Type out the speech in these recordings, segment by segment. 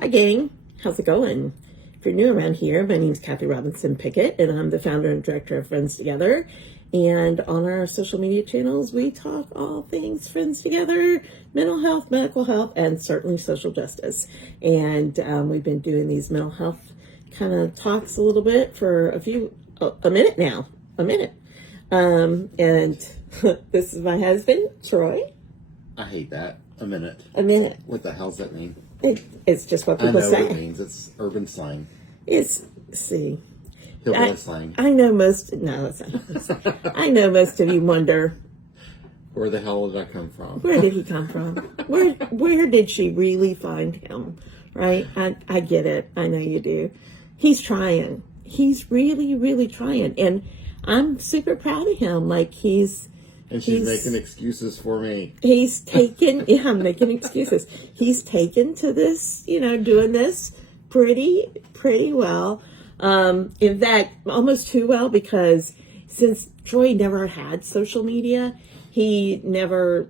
Hi, gang. How's it going? If you're new around here, my name's Kathy Robinson Pickett, and I'm the founder and director of Friends Together. And on our social media channels, we talk all things Friends Together, mental health, medical health, and certainly social justice. And we've been doing these mental health kind of talks a little bit for a minute now. And this is my husband, Troy. I hate that. A minute. A minute. What the hell's that mean? It's just what I people know say. what it means. It's urban slang. See. Hillbilly slang. I know most. No, that's not. I know most of you wonder, Where the hell did I come from? where did he come from? Where did she really find him? Right? I get it. I know you do. He's trying. He's really, really trying, and I'm super proud of him. Like And she's making excuses for me. He's taken, yeah, I'm making excuses. He's taken to this, doing this pretty well. In fact, almost too well, because since Troy never had social media, he never,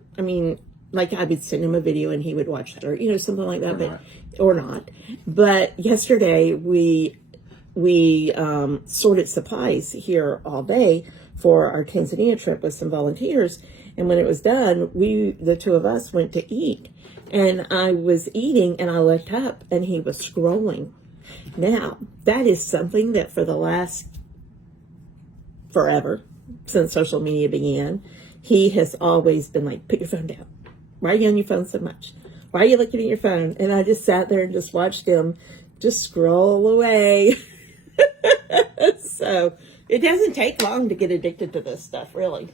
like I would send him a video and he would watch that, or, something like that, or not. But yesterday we sorted supplies here all day for our Tanzania trip with some volunteers. And when it was done, the two of us went to eat. And I was eating and I looked up and he was scrolling. Now, that is something that for the last forever, since social media began, he has always been like, put your phone down. Why are you on your phone so much? Why are you looking at your phone? And I just sat there and just watched him just scroll away. So it doesn't take long to get addicted to this stuff, really.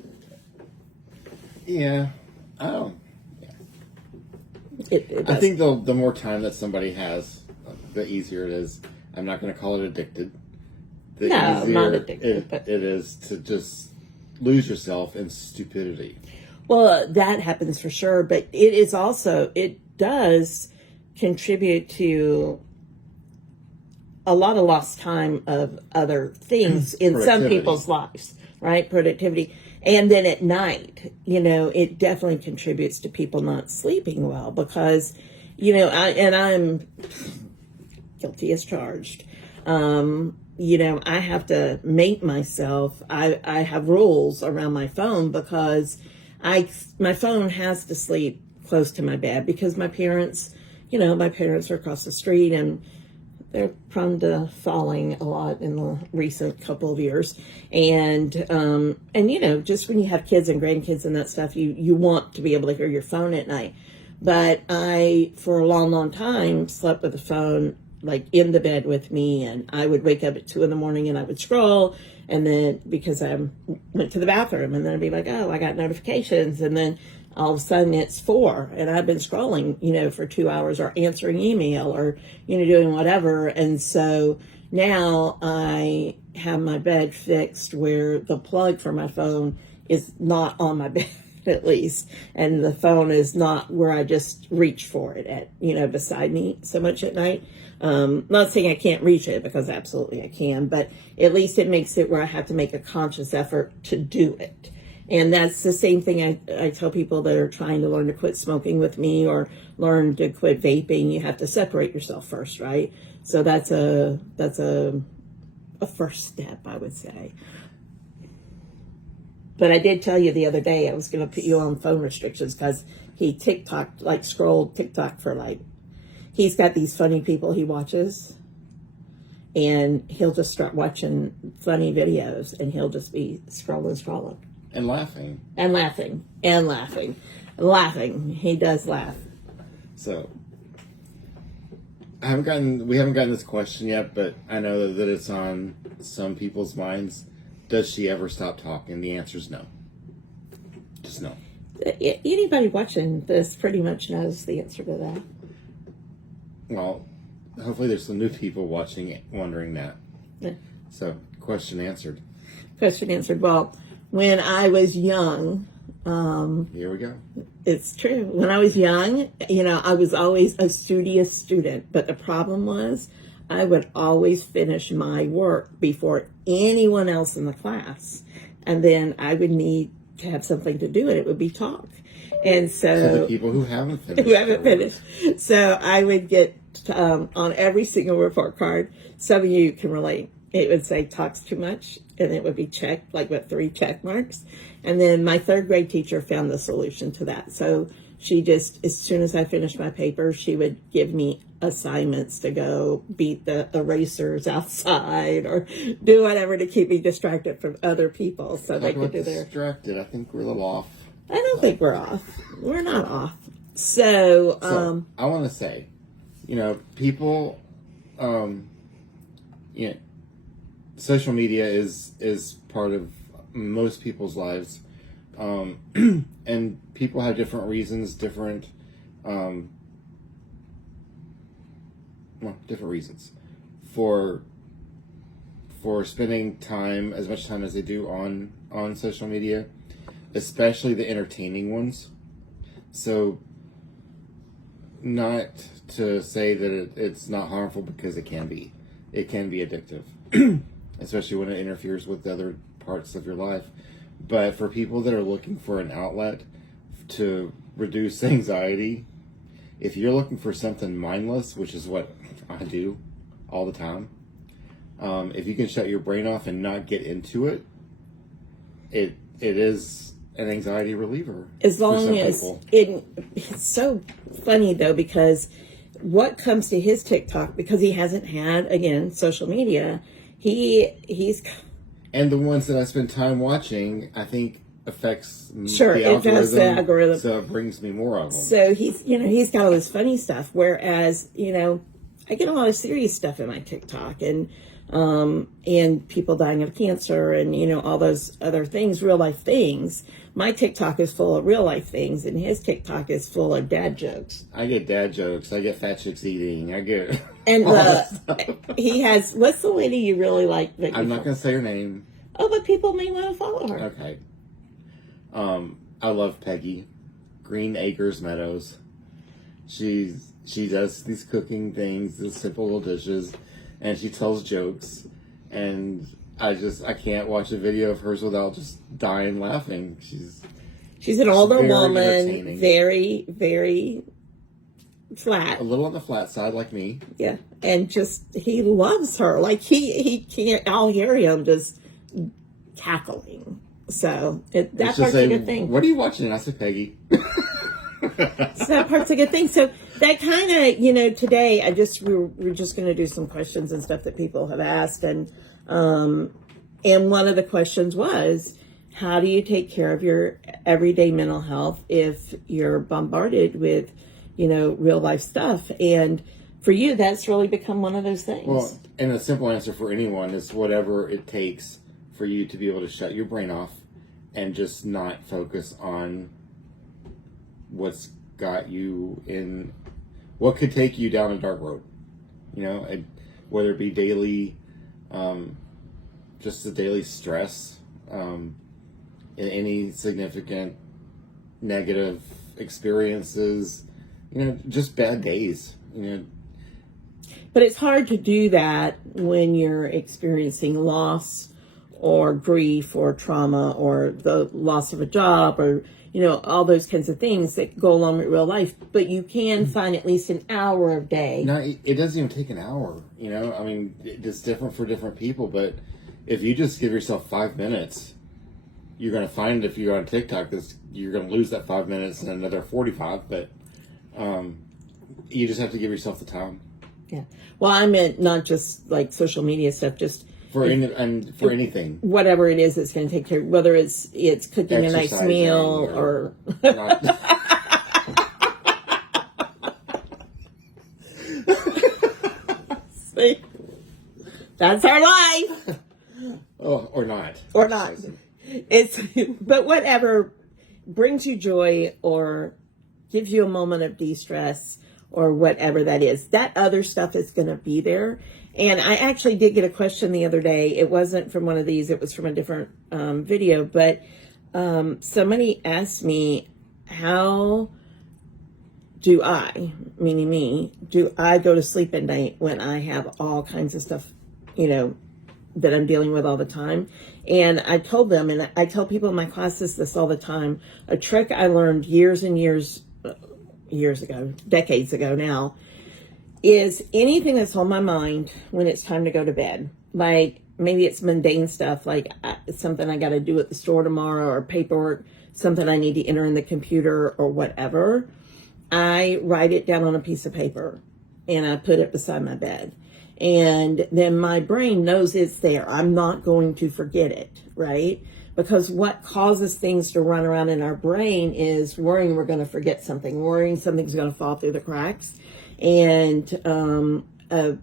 Yeah. I think the more time that somebody has, the easier it is. I'm not going to call it addicted. No, I'm not addicted. It is to just lose yourself in stupidity. Well, that happens for sure, but it does contribute to a lot of lost time of other things in some people's lives, right? Productivity. And then at night, it definitely contributes to people not sleeping well because, I'm guilty as charged. I have to make myself, I have rules around my phone because my phone has to sleep close to my bed because my parents are across the street and they're prone to falling a lot in the recent couple of years. And just when you have kids and grandkids and that stuff, you want to be able to hear your phone at night. But I, for a long, long time, slept with the phone like in the bed with me, and I would wake up at 2 a.m. and I would scroll, and then because I went to the bathroom, and then I'd be like, oh, I got notifications, and then all of a sudden it's 4 and I've been scrolling, for 2 hours or answering email or, doing whatever. And so now I have my bed fixed where the plug for my phone is not on my bed at least. And the phone is not where I just reach for it at, beside me so much at night. Not saying I can't reach it because absolutely I can, but at least it makes it where I have to make a conscious effort to do it. And that's the same thing I tell people that are trying to learn to quit smoking with me or learn to quit vaping. You have to separate yourself first, right? So that's a first step, I would say. But I did tell you the other day I was going to put you on phone restrictions because he scrolled TikTok for he's got these funny people he watches. And he'll just start watching funny videos and he'll just be scrolling. And laughing. And laughing. He does laugh. So, we haven't gotten this question yet, but I know that it's on some people's minds. Does she ever stop talking? The answer is no. Just no. Anybody watching this pretty much knows the answer to that. Well, hopefully there's some new people watching wondering that. Yeah. So, question answered. Well, when I was young, here we go. It's true. When I was young, I was always a studious student, but the problem was I would always finish my work before anyone else in the class. And then I would need to have something to do, and it would be talk. And so the people who haven't finished. So I would get on every single report card. Some of you can relate. It would say talks too much, and it would be checked, like with 3 check marks. And then my 3rd grade teacher found the solution to that. So she just, as soon as I finished my paper, she would give me assignments to go beat the erasers outside or do whatever to keep me distracted from other people so they could do their... Distracted. I think we're a little off. I don't think we're off. We're not off. So I want to say, people, social media is part of most people's lives, and people have different reasons, different reasons for spending time, as much time as they do on social media, especially the entertaining ones. So, not to say that it's not harmful, because it can be. It can be addictive, especially when it interferes with other parts of your life. But for people that are looking for an outlet to reduce anxiety, if you're looking for something mindless, which is what I do all the time, if you can shut your brain off and not get into it, it is an anxiety reliever. As long as it's so funny though, because what comes to his TikTok, because he hasn't had, again, social media, he's and the ones that I spend time watching, I think affects the algorithm. So it brings me more of them. So he's got all this funny stuff, whereas I get a lot of serious stuff in my TikTok, and people dying of cancer, and all those other things, real life things. My TikTok is full of real life things, and his TikTok is full of dad jokes. I get dad jokes. I get fat chicks eating. I get and he has. What's the lady you really like? I'm not going to say her name. Oh, but people may want to follow her. Okay. I love Peggy, Green Acres Meadows. She does these cooking things, these simple little dishes, and she tells jokes, and I can't watch a video of hers without just dying laughing. She's an older woman, very, very flat. A little on the flat side, like me. Yeah, and he loves her. Like he can't. I'll hear him just cackling. So that part's a good thing. What are you watching? I said Peggy. So that part's a good thing. So that kind of, today we're just going to do some questions and stuff that people have asked, and one of the questions was, how do you take care of your everyday mental health if you're bombarded with, real life stuff? And for you, that's really become one of those things. Well, and a simple answer for anyone is whatever it takes for you to be able to shut your brain off and just not focus on what's got you in, what could take you down a dark road, whether it be daily, just the daily stress, any significant negative experiences, just bad days, But it's hard to do that when you're experiencing loss or grief or trauma or the loss of a job or, all those kinds of things that go along with real life. But you can find at least an hour a day. No, it doesn't even take an hour, I mean, it's different for different people, but if you just give yourself 5 minutes, you're going to find, if you're on TikTok, you're going to lose that 5 minutes and another 45, but you just have to give yourself the time. Yeah. Well, I meant not just like social media stuff, just for anything, whatever it is that's going to take care, whether it's cooking a nice meal or See, that's our life. Or not. But whatever brings you joy or gives you a moment of de-stress or whatever that is, that other stuff is going to be there. And I actually did get a question the other day. It wasn't from one of these. It was from a different video. But somebody asked me, how do I, meaning me, do I go to sleep at night when I have all kinds of stuff, that I'm dealing with all the time? And I told them, and I tell people in my classes this all the time, a trick I learned years and years ago, decades ago now, is anything that's on my mind when it's time to go to bed. Like maybe it's mundane stuff, like it's something I got to do at the store tomorrow, or paperwork, something I need to enter in the computer or whatever. I write it down on a piece of paper and I put it beside my bed. And then my brain knows it's there. I'm not going to forget it, right? Because what causes things to run around in our brain is worrying we're going to forget something, worrying something's going to fall through the cracks. And a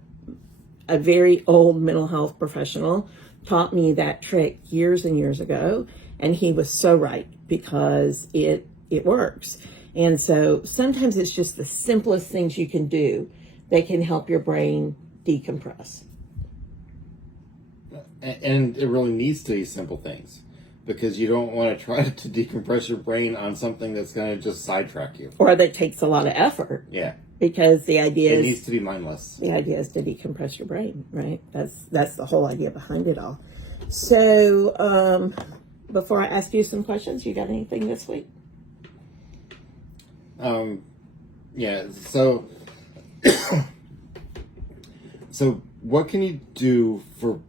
very old mental health professional taught me that trick years and years ago. And he was so right, because it works. And so sometimes it's just the simplest things you can do that can help your brain decompress. And it really needs to be simple things, because you don't want to try to decompress your brain on something that's going to just sidetrack you. Or that takes a lot of effort. Yeah. Because the idea It is needs to be mindless. the idea is to decompress your brain, right? That's the whole idea behind it all. So before I ask you some questions, you got anything this week? Yeah. So so what can you do for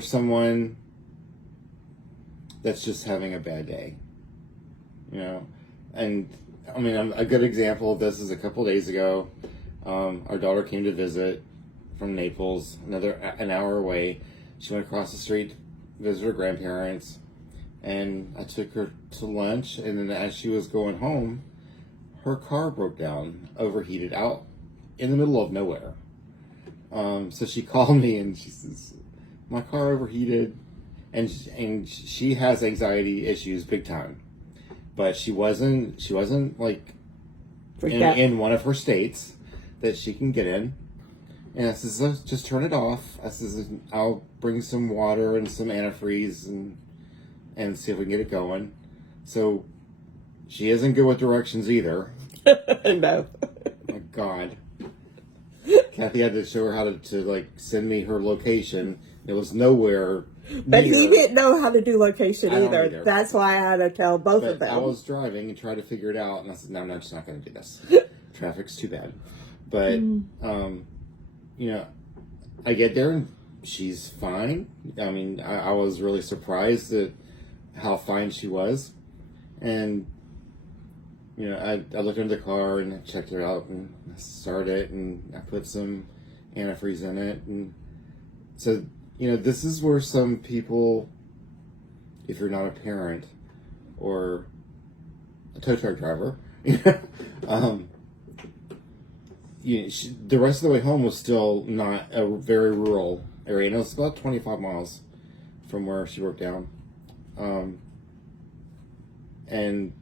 someone that's just having a bad day? You know, and I mean, a good example of this is a couple days ago. Our daughter came to visit from Naples, an hour away. She went across the street to visit her grandparents, and I took her to lunch. And then as she was going home, her car broke down, overheated, out in the middle of nowhere. So she called me and she says, "My car overheated," and she has anxiety issues big time. But she wasn't like in one of her states that she can get in. And I says, "Just turn it off." I says, "I'll bring some water and some antifreeze and see if we can get it going." So she isn't good with directions either. No. My God. Kathy had to show her how to like send me her location. It was nowhere. But near. he didn't know how to do location I don't either. either. That's why I had to tell both of But them. I was driving and tried to figure it out, and I said, "No, I'm just not going to do this. Traffic's too bad." But you know, I get there and she's fine. I mean, I was really surprised at how fine she was, and you know, I looked into the car and I checked it out and I started it and I put some antifreeze in it, and so. You know, this is where some people, if you're not a parent or a tow truck driver, the rest of the way home was still not a very rural area. And it was about 25 miles from where she broke down. And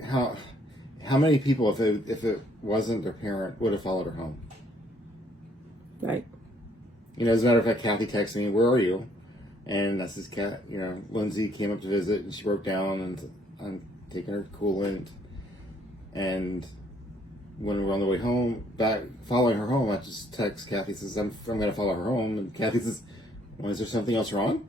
how many people, if it wasn't their parent, would have followed her home? Right. You know, as a matter of fact, Kathy texted me, "Where are you?" And that's his cat. You know, Lindsay came up to visit, and she broke down, and I'm taking her coolant. And when we were on the way home, back following her home, I just text Kathy, says, "I'm going to follow her home," and Kathy says, "Well, is there something else wrong?"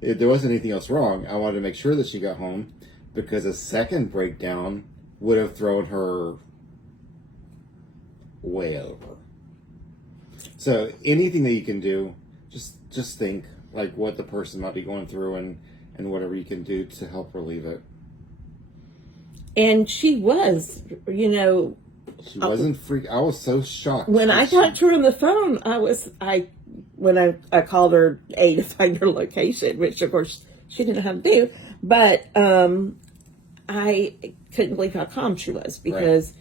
There wasn't anything else wrong. I wanted to make sure that she got home, because a second breakdown would have thrown her way over. So anything that you can do, just think like what the person might be going through, and whatever you can do to help relieve it. And she was, you know, She wasn't I was so shocked when I talked to her on the phone. When I called her to find her location, which of course she didn't know how to do, but I couldn't believe how calm she was, because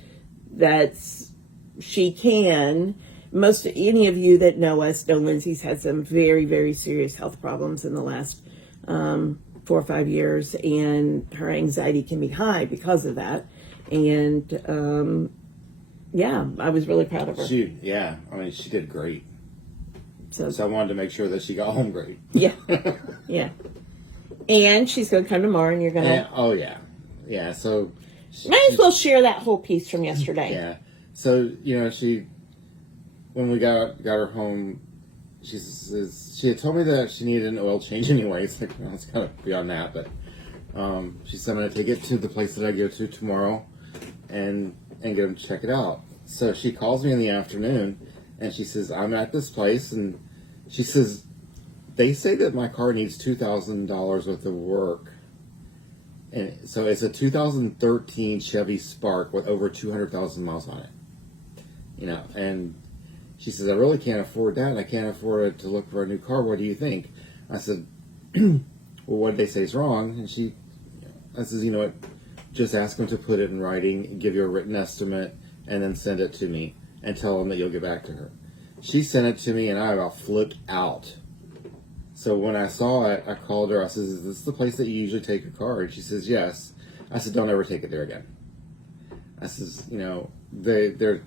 she can. Any of you that know us know Lindsay's had some very, very serious health problems in the last 4 or 5 years, and her anxiety can be high because of that. And I was really proud of her. I mean, she did great. So I wanted to make sure that she got home great. Yeah, yeah. And she's going to come tomorrow, and you're going to. Yeah. So might as well share that whole piece from yesterday. Yeah. So you know, when we got her home, she had told me that she needed an oil change anyway. It's like, it's kind of beyond that, but she said, "I'm going to take it to the place that I go to tomorrow and get him to check it out. So she calls me in the afternoon, and she says, I'm at this place, and she says, they say that my car needs $2,000 worth of work. And so it's a 2013 Chevy Spark with over 200,000 miles on it. You know, and she says, I really can't afford that, and I can't afford it to look for a new car. What do you think? I said, well, what did they say is wrong? And I says, you know what, just ask them to put it in writing, give you a written estimate, and then send it to me, and tell them that you'll get back to her. She sent it to me, and I about flipped out. So when I saw it, I called her. I says, is this the place that you usually take your car? And she says, yes. I said, don't ever take it there again. I says, you know, they're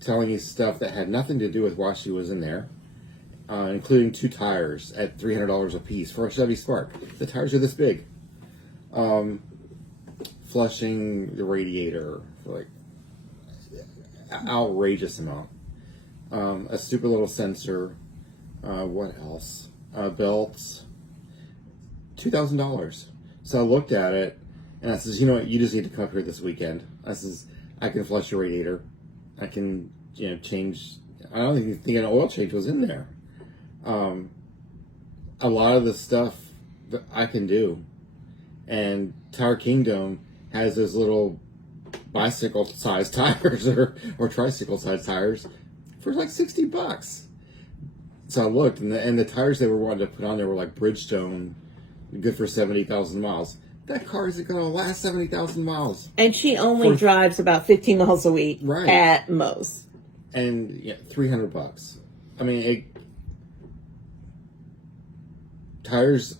telling you stuff that had nothing to do with why she was in there, including 2 tires at $300 a piece for a Chevy Spark. The tires are this big. Flushing the radiator for like outrageous amount. A stupid little sensor. What else? Belts. $2,000. So I looked at it and I says, you know what? You just need to come up here this weekend. I says, I can flush your radiator. I can, you know, change. I don't even think an oil change was in there. A lot of the stuff that I can do. And Tire Kingdom has those little bicycle-sized tires or tricycle-sized tires for like $60. So I looked, and the tires they were wanting to put on there were like Bridgestone, good for 70,000 miles. That car isn't going to last 70,000 miles. And she only drives about 15 miles a week, right, at most. And yeah, $300. I mean, tires.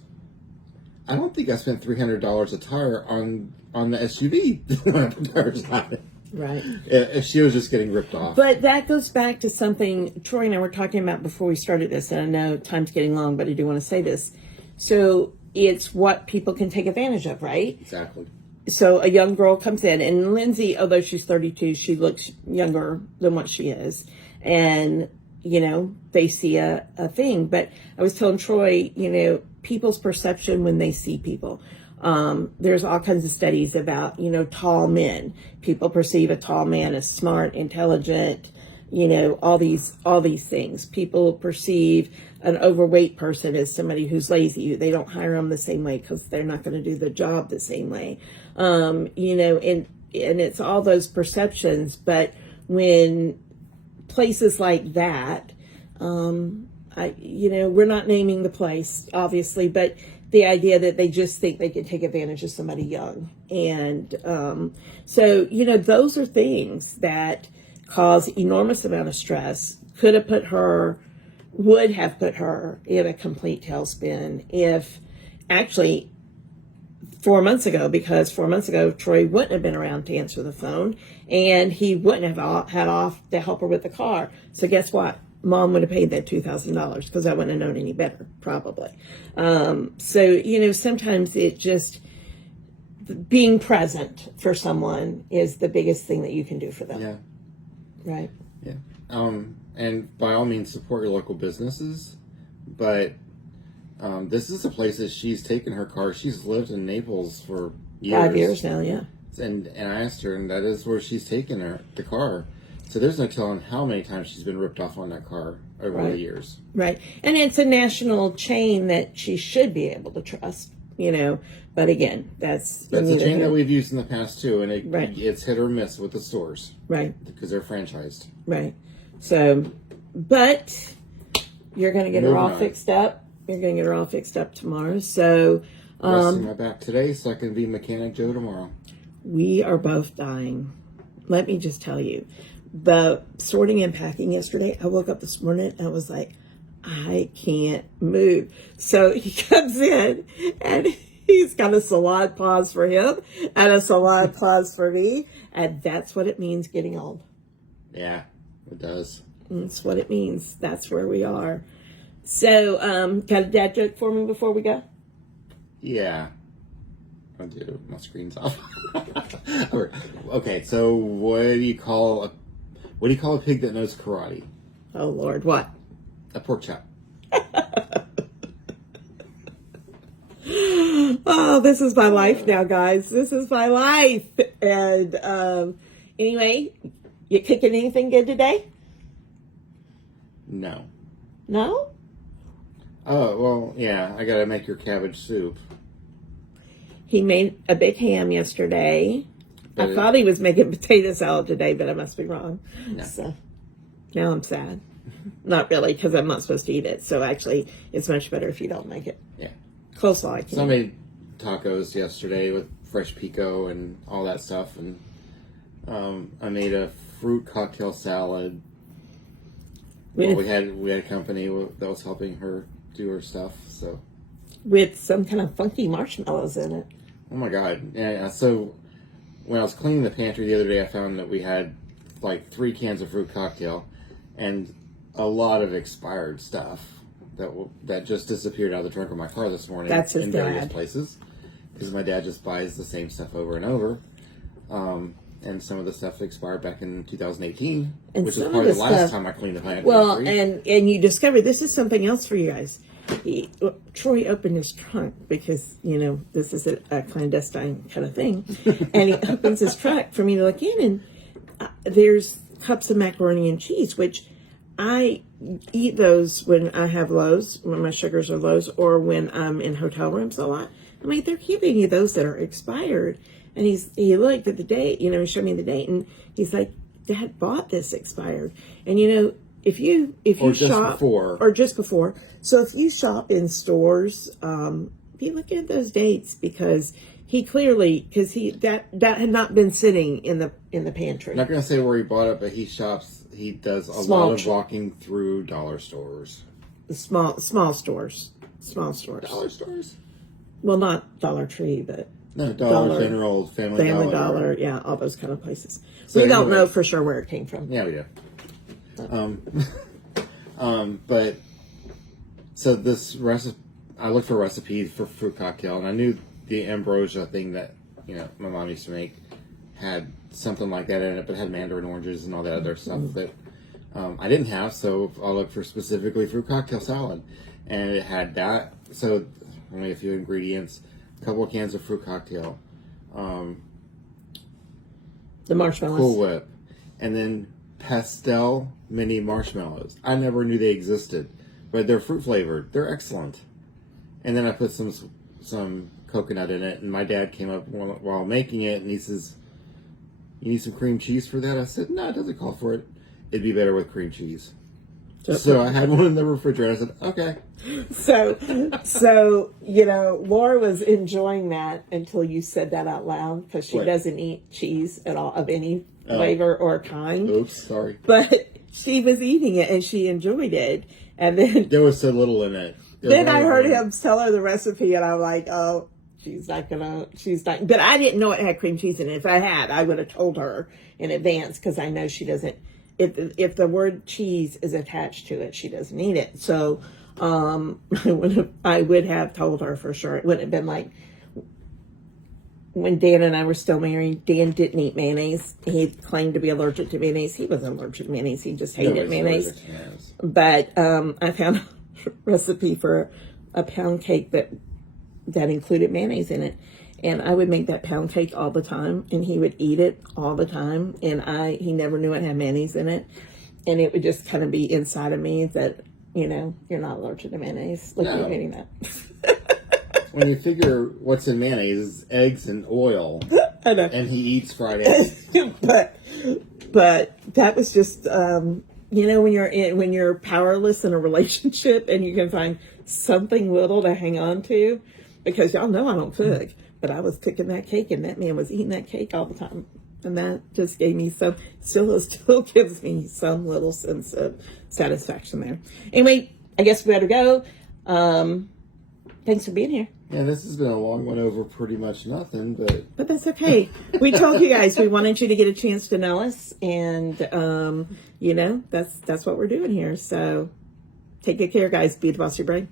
I don't think I spent $300 a tire on the SUV when I put tires on it. Right. If she was just getting ripped off. But that goes back to something Troy and I were talking about before we started this, and I know time's getting long, but I do want to say this. So it's what people can take advantage of, right? Exactly. So a young girl comes in, and Lindsay, although she's 32, she looks younger than what she is. And, you know, they see a thing. But I was telling Troy, you know, people's perception when they see people. There's all kinds of studies about, you know, tall men. People perceive a tall man as smart, intelligent, you know, all these things. People perceive an overweight person as somebody who's lazy. They don't hire them the same way because they're not going to do the job the same way. You know, and it's all those perceptions. But when places like that, you know, we're not naming the place, obviously, but the idea that they just think they can take advantage of somebody young. And so, you know, those are things that cause enormous amount of stress, would have put her in a complete tailspin if actually 4 months ago, because 4 months ago, Troy wouldn't have been around to answer the phone, and he wouldn't have had off to help her with the car. So guess what? Mom would have paid that $2,000 because I wouldn't have known any better, probably. So, you know, sometimes it just, being present for someone is the biggest thing that you can do for them. Yeah. Right. Yeah. And by all means, support your local businesses. But this is a place that she's taken her car. She's lived in Naples for years. 5 years now, yeah. And I asked her, and that is where she's taken the car. So there's no telling how many times she's been ripped off on that car over the years. Right. And it's a national chain that she should be able to trust, you know. But again, that's a chain that we've used in the past too, and it's hit or miss with the stores. Right. Because they're franchised. Right. So, but you're going to get her all fixed up. You're going to get her all fixed up tomorrow. So, resting my back today so I can be Mechanic Joe tomorrow. We are both dying. Let me just tell you. The sorting and packing yesterday, I woke up this morning and I was like, I can't move. So he comes in and he's got a salon pause for him and a salon pause for me. And that's what it means getting old. Yeah, it does. That's what it means. That's where we are. So, got a dad joke for me before we go? Yeah. I do. My screen's off. Okay, so what do you call a pig that knows karate? Oh Lord, what? A pork chop. Oh, this is my life now, guys. This is my life. And anyway, you cooking anything good today? No. No? Oh, well, yeah, I gotta make your cabbage soup. He made a big ham yesterday. But I thought he was making potato salad today, but I must be wrong. No. So now I'm sad. Not really, because I'm not supposed to eat it. So actually, it's much better if you don't make it. Yeah. Coleslaw, I can So I eat. made tacos yesterday with fresh pico and all that stuff, and I made a fruit cocktail salad. Well, we had a company that was helping her do her stuff, so. With some kind of funky marshmallows in it. Oh my god! Yeah. So when I was cleaning the pantry the other day, I found that we had like 3 cans of fruit cocktail and a lot of expired stuff that just disappeared out of the trunk of my car this morning. That's his in various dad. places, because my dad just buys the same stuff over and over. And some of the stuff expired back in 2018, And which was some of probably the the last stuff- time I cleaned the pantry. Well, and you discover this is something else for you guys. Troy opened his trunk because, this is a clandestine kind of thing. And he opens his trunk for me to look in, and there's cups of macaroni and cheese, which I eat those when I have lows, when my sugars are lows, or when I'm in hotel rooms a lot. I'm like, they're giving you those that are expired. And he looked at the date, he showed me the date, and he's like, Dad bought this expired. And if you Or just shop before. or just before, so if you shop in stores, be looking at those dates, because he clearly, that had not been sitting in the pantry. I'm not going to say where he bought it, but he shops. He does a Small lot of walking through dollar stores. Small stores. Dollar stores? Well, not Dollar Tree, but No, Dollar Dollar- General, Family Dollar, yeah, all those kind of places. So we don't anyway- know for sure where it came from. Yeah, we do. But so this recipe, I looked for recipes for fruit cocktail, and I knew the ambrosia thing that my mom used to make had something like that in it, but had mandarin oranges and all that other stuff that I didn't have. So I looked for specifically fruit cocktail salad, and it had that. So only a few ingredients: a couple of cans of fruit cocktail, The marshmallows. Cool Whip, and then pastel mini marshmallows. I never knew they existed, but they're fruit flavored. They're excellent. And then I put some coconut in it, and my dad came up while making it, and he says, "You need some cream cheese for that?" I said, "No, it doesn't call for it. It'd be better with cream cheese." So I had one in the refrigerator. I said, "Okay." So Laura was enjoying that until you said that out loud, because she What? doesn't eat cheese at all of any flavor or kind. Oops, sorry. But she was eating it and she enjoyed it. And then There was so little in it. then I heard him tell her the recipe, and I'm like, oh, she's not. But I didn't know it had cream cheese in it. If I had, I would have told her in advance, because I know she doesn't. If the word cheese is attached to it, she doesn't eat it. So I would have told her for sure. It wouldn't have been like when Dan and I were still married. Dan didn't eat mayonnaise. He claimed to be allergic to mayonnaise. He wasn't allergic to mayonnaise. He just hated mayonnaise. But I found a recipe for a pound cake that included mayonnaise in it. And I would make that pound cake all the time, and he would eat it all the time. And he never knew it had mayonnaise in it. And it would just kind of be inside of me that, you're not allergic to mayonnaise. Look, you're eating that. When you figure what's in mayonnaise is eggs and oil, I know. and he eats fried eggs. but that was just, when you're powerless in a relationship and you can find something little to hang on to, because y'all know I don't cook, but I was cooking that cake, and that man was eating that cake all the time. And that just gave me still gives me some little sense of satisfaction there. Anyway, I guess we better go. Thanks for being here. Yeah, this has been a long one over pretty much nothing, But that's okay. We told you guys we wanted you to get a chance to know us, and that's what we're doing here. So take good care, guys. Be the boss of your brain.